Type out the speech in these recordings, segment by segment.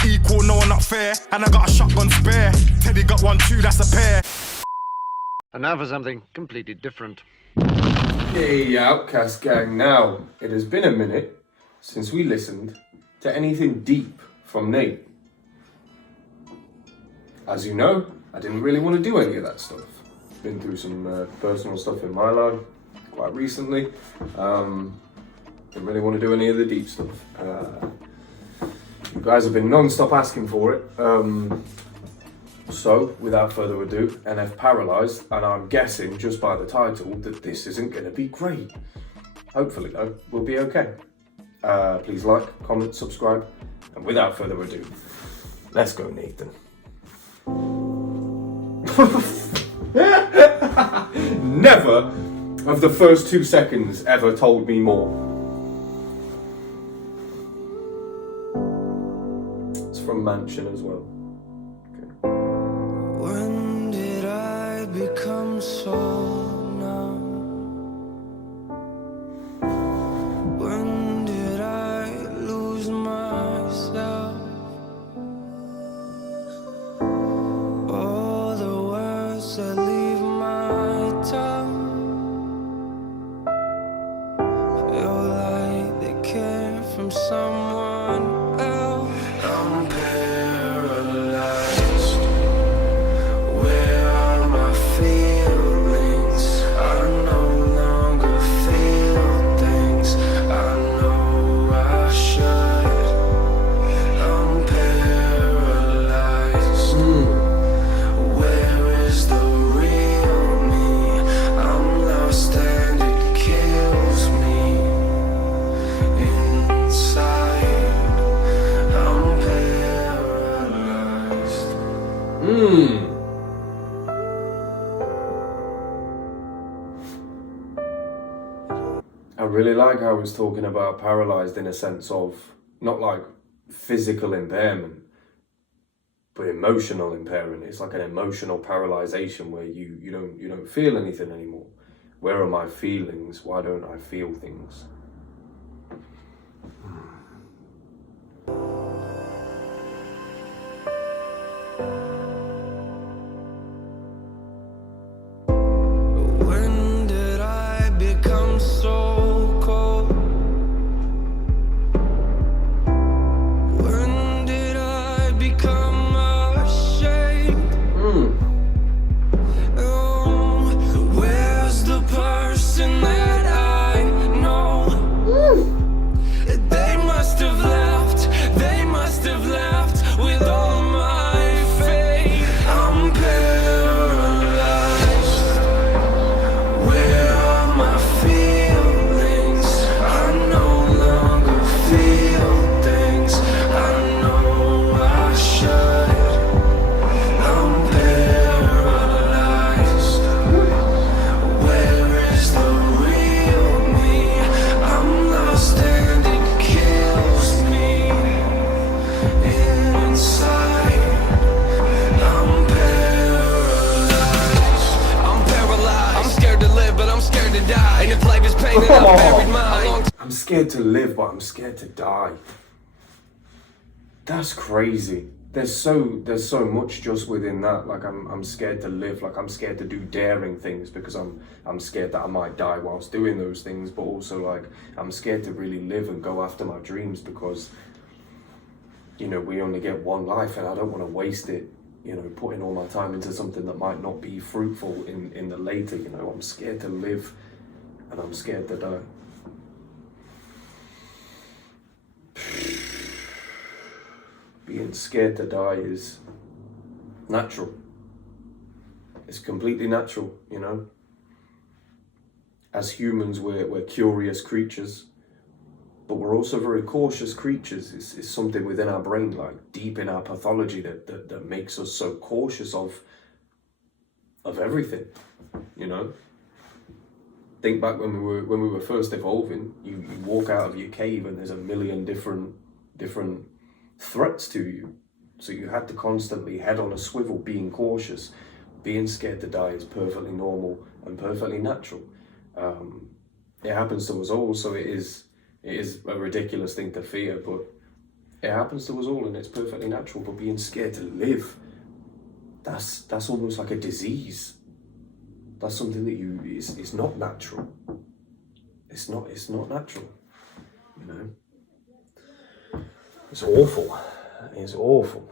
not equal, no, not fair. And I got a shotgun spare. Teddy got 1, 2, that's a pair. And now for something completely different. Hey, Outcast gang, now it has been a minute since we listened to anything deep from Nate. As you know, I didn't really want to do any of that stuff. Been through some personal stuff in my life quite recently. Didn't really want to do any of the deep stuff. You guys have been non-stop asking for it. So, without further ado, NF Paralyzed, and I'm guessing just by the title that this isn't going to be great. Hopefully though, we'll be okay. Please like, comment, subscribe, and without further ado, let's go Nathan. Never have the first 2 seconds ever told me more. It's from Mansion as well. When did I become so numb? When did I lose myself? All the words that leave my tongue feel like they came from someone else. I'm paralyzed. Where are my feelings? I no longer feel things. I know I should. I'm paralyzed. Where is the real me? I'm lost and it kills me inside. I'm paralyzed. I really like how he's talking about paralyzed in a sense of not like physical impairment, but emotional impairment. It's like an emotional paralyzation where you don't feel anything anymore. Where are my feelings? Why don't I feel things? When did I become so cold? When did I become ashamed? Oh, where's the person that I know? They must have left. They must have left with all my faith. I'm paralyzed. Where are my feelings? I no longer feel things. I know I should. I'm paralyzed. Where is the real me? I'm lost and it kills me inside. I'm paralyzed. I'm paralyzed. I'm scared to live, but I'm scared to die. And if life is pain, then I've buried mine. I'm scared to live, but I'm scared to die. That's crazy. There's so much just within that. Like I'm scared to live. Like I'm scared to do daring things because I'm scared that I might die whilst doing those things. But also like I'm scared to really live and go after my dreams because we only get one life and I don't want to waste it. Putting all my time into something that might not be fruitful in the later. I'm scared to live and I'm scared to die. Being scared to die is natural. It's completely natural, As humans, we're curious creatures, but we're also very cautious creatures. It's something within our brain, like deep in our pathology, that makes us so cautious of everything, Think back when we were first evolving. You walk out of your cave and there's a million different threats to you. So you had to constantly head on a swivel, being cautious. Being scared to die is perfectly normal and perfectly natural. It happens to us all, so it is a ridiculous thing to fear, but It happens to us all, and it's perfectly natural. But being scared to live, that's almost like a disease. That's something that it's not natural. It's not natural, you know. It's awful. It's awful.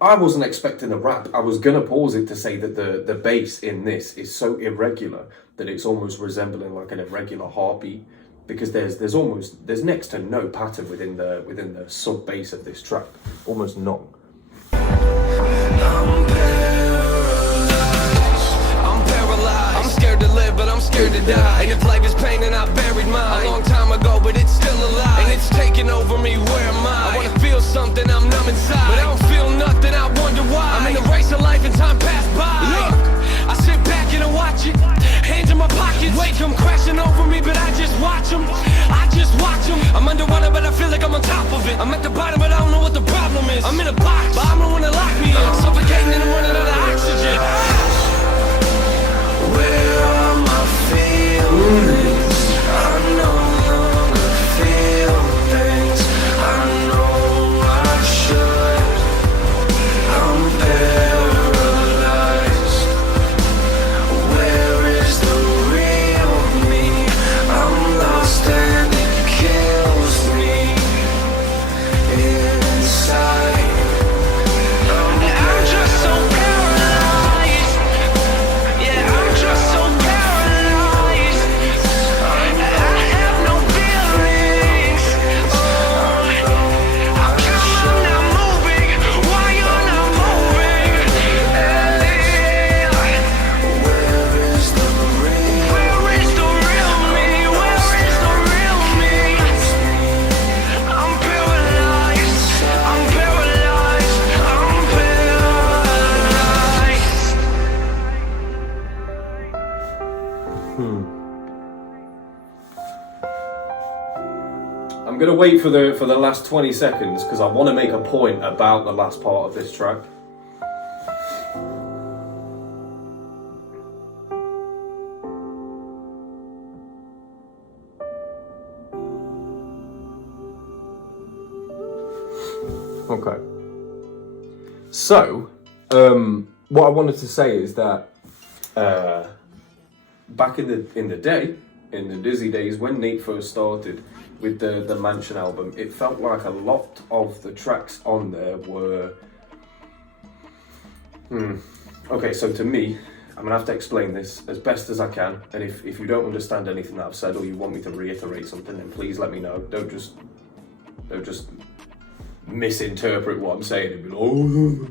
I wasn't expecting a rap. I was gonna pause it to say that the bass in this is so irregular that it's almost resembling like an irregular heartbeat, because there's next to no pattern within the sub bass of this track, almost none. I'm scared to live, but I'm scared to die. And if life is pain, then I buried mine a long time ago, but it's still alive. And it's taking over me, where am I? I wanna feel something, I'm numb inside, but I don't feel nothing, I wonder why. I'm in the race of life and time passed by. Look, I sit back and I watch it, hands in my pockets, wait, come crashing over me, but I just watch them. I just watch them. I'm underwater, but I feel like I'm on top of it. I'm at the bottom, but I don't know what the problem is. I'm in a box, but I'm the one that locked me in. I'm suffocating and I'm running out of oxygen. Where are my feelings? I no longer feel things. I know I should. I'm paralyzed. Where is the real me? I'm lost and it kills me inside. I'm just so paralyzed. Yeah, I'm just so paralyzed. I have no feelings. How come I'm not moving? Why you're not moving? Where is the real? Where is the real me? Where is the real me? I'm paralyzed. I'm paralyzed. I'm paralyzed. I'm gonna wait for the last 20 seconds because I want to make a point about the last part of this track. Okay. So, what I wanted to say is that back in the day, in the Dizzy days, when Nate first started with the Mansion album, it felt like a lot of the tracks on there were... Okay, so to me, I'm gonna have to explain this as best as I can, and if you don't understand anything that I've said or you want me to reiterate something, then please let me know. Don't just misinterpret what I'm saying and be like, oh.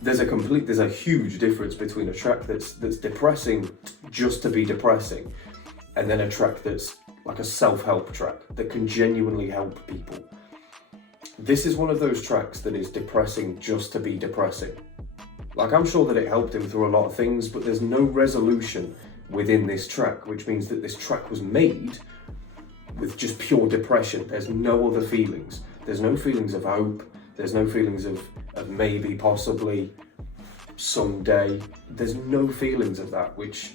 There's a huge difference between a track that's depressing just to be depressing, and then a track that's like a self-help track that can genuinely help people. This is one of those tracks that is depressing just to be depressing. Like, I'm sure that it helped him through a lot of things, but there's no resolution within this track, which means that this track was made with just pure depression. There's no other feelings. There's no feelings of hope. There's no feelings of maybe, possibly, someday. There's no feelings of that, which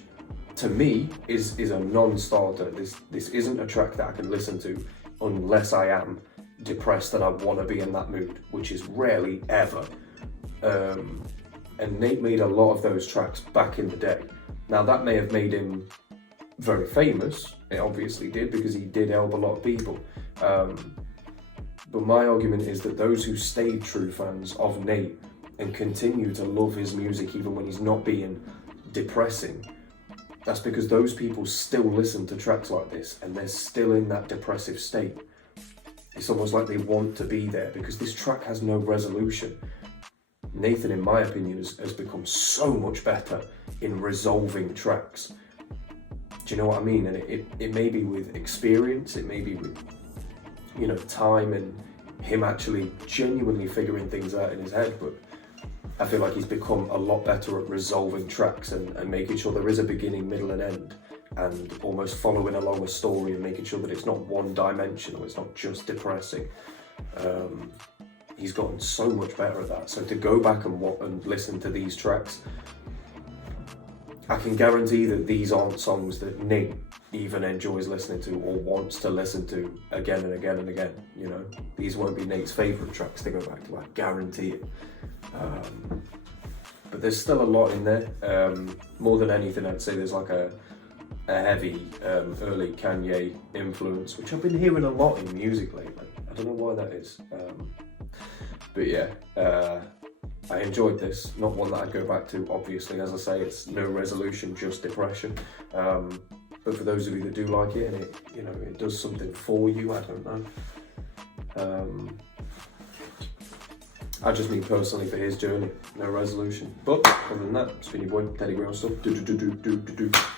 to me is a non-starter. This isn't a track that I can listen to unless I am depressed and I want to be in that mood, which is rarely ever. And Nate made a lot of those tracks back in the day. Now, that may have made him very famous. It obviously did, because he did help a lot of people. But my argument is that those who stayed true fans of Nate and continue to love his music even when he's not being depressing, that's because those people still listen to tracks like this and they're still in that depressive state. It's almost like they want to be there because this track has no resolution. Nathan, in my opinion, has become so much better in resolving tracks. Do you know what I mean? And it may be with experience, it may be with, you know, time and him actually genuinely figuring things out in his head, but I feel like he's become a lot better at resolving tracks and making sure there is a beginning, middle and end, and almost following along a story and making sure that it's not one-dimensional, it's not just depressing. He's gotten so much better at that. So to go back and listen to these tracks, I can guarantee that these aren't songs that Nick even enjoys listening to or wants to listen to again and again and again. You know, these won't be Nate's favourite tracks to go back to, I guarantee it. But there's still a lot in there. More than anything, I'd say there's like a heavy early Kanye influence, which I've been hearing a lot in music lately. I don't know why that is. But yeah, I enjoyed this. Not one that I'd go back to, obviously. As I say, it's no resolution, just depression. But for those of you that do like it, and it, you know, it does something for you, I don't know. I just mean personally for his journey, no resolution. But other than that, it's been your boy, TeddyGrey on stuff.